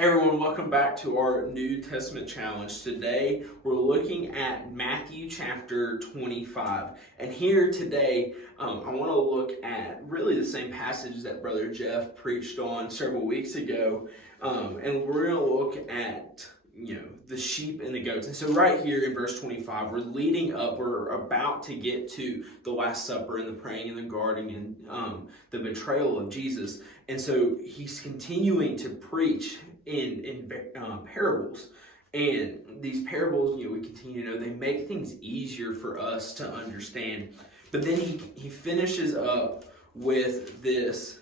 Hey everyone, welcome back to our New Testament challenge. Today we're looking at Matthew chapter 25. And here today, I want to look at really the same passage that Brother Jeff preached on several weeks ago. And we're going to look at the sheep and the goats. And so right here in verse 25, we're about to get to the Last Supper and the praying in the garden and the betrayal of Jesus. And so he's continuing to preach in parables. And these parables, we continue to know, they make things easier for us to understand. But then he finishes up with this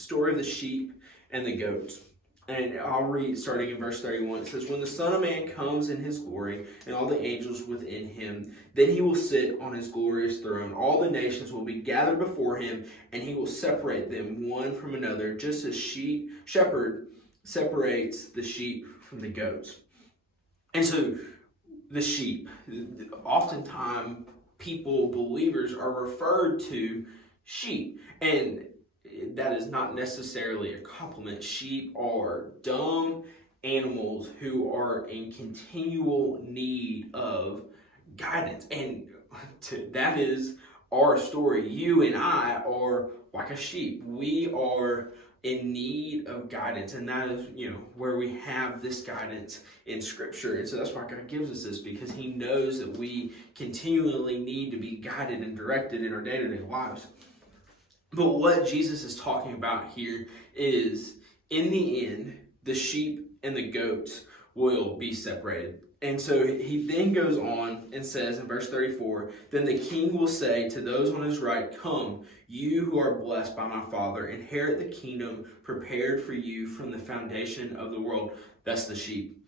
story of the sheep and the goats. And I'll read starting in verse 31. It says, "When the Son of Man comes in his glory, and all the angels within him, then he will sit on his glorious throne. All the nations will be gathered before him, and he will separate them one from another, just as shepherd separates the sheep from the goats." And so the sheep, oftentimes believers are referred to sheep. And that is not necessarily a compliment. Sheep are dumb animals who are in continual need of guidance. And that is our story. You and I are like a sheep. We are in need of guidance, and that is where we have this guidance in Scripture. And so that's why God gives us this, because he knows that we continually need to be guided and directed in our day-to-day lives. But what Jesus is talking about here is, in the end, the sheep and the goats will be separated. And so he then goes on and says in verse 34, "Then the king will say to those on his right, 'Come, you who are blessed by my Father, inherit the kingdom prepared for you from the foundation of the world.'" That's the sheep.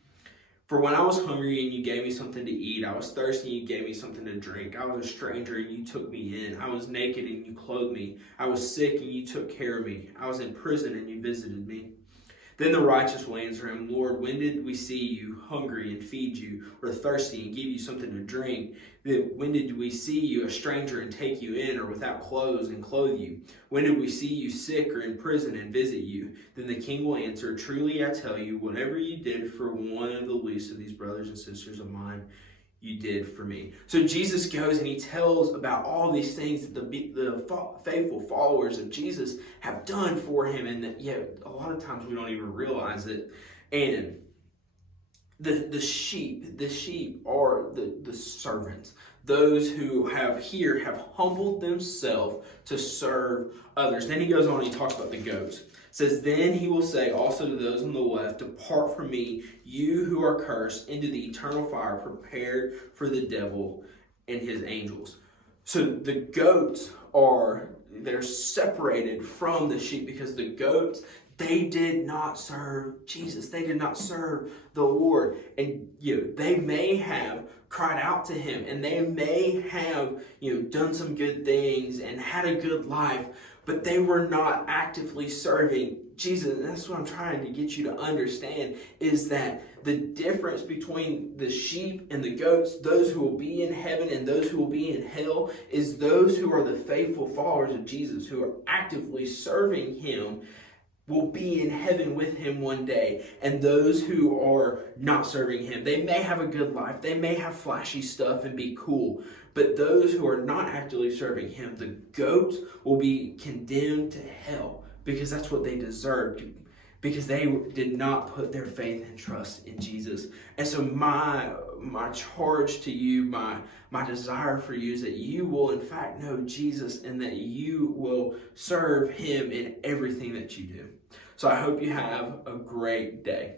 "For when I was hungry and you gave me something to eat, I was thirsty and you gave me something to drink. I was a stranger and you took me in. I was naked and you clothed me. I was sick and you took care of me. I was in prison and you visited me." Then the righteous will answer him, "Lord, when did we see you hungry and feed you, or thirsty and give you something to drink? When did we see you a stranger and take you in, or without clothes and clothe you? When did we see you sick or in prison and visit you?" Then the king will answer, "Truly I tell you, whatever you did for one of the least of these brothers and sisters of mine, you did for me." So Jesus goes and he tells about all these things that the faithful followers of Jesus have done for him, and that a lot of times we don't even realize it. And the sheep are the servants, those who have humbled themselves to serve others. Then he goes on and he talks about the goats. It says, "Then he will say also to those on the left, 'Depart from me, you who are cursed, into the eternal fire prepared for the devil and his angels.'" So the goats they're separated from the sheep, because the goats, they did not serve Jesus. They did not serve the Lord. And they may have cried out to him, and they may have done some good things and had a good life, but they were not actively serving Jesus. And that's what I'm trying to get you to understand, is that the difference between the sheep and the goats, those who will be in heaven and those who will be in hell, is those who are the faithful followers of Jesus, who are actively serving him, will be in heaven with him one day. And those who are not serving him, they may have a good life, they may have flashy stuff and be cool, but those who are not actively serving him, the goats, will be condemned to hell, because that's what they deserved, because they did not put their faith and trust in Jesus. And so my charge to you, my desire for you, is that you will in fact know Jesus, and that you will serve him in everything that you do. So I hope you have a great day.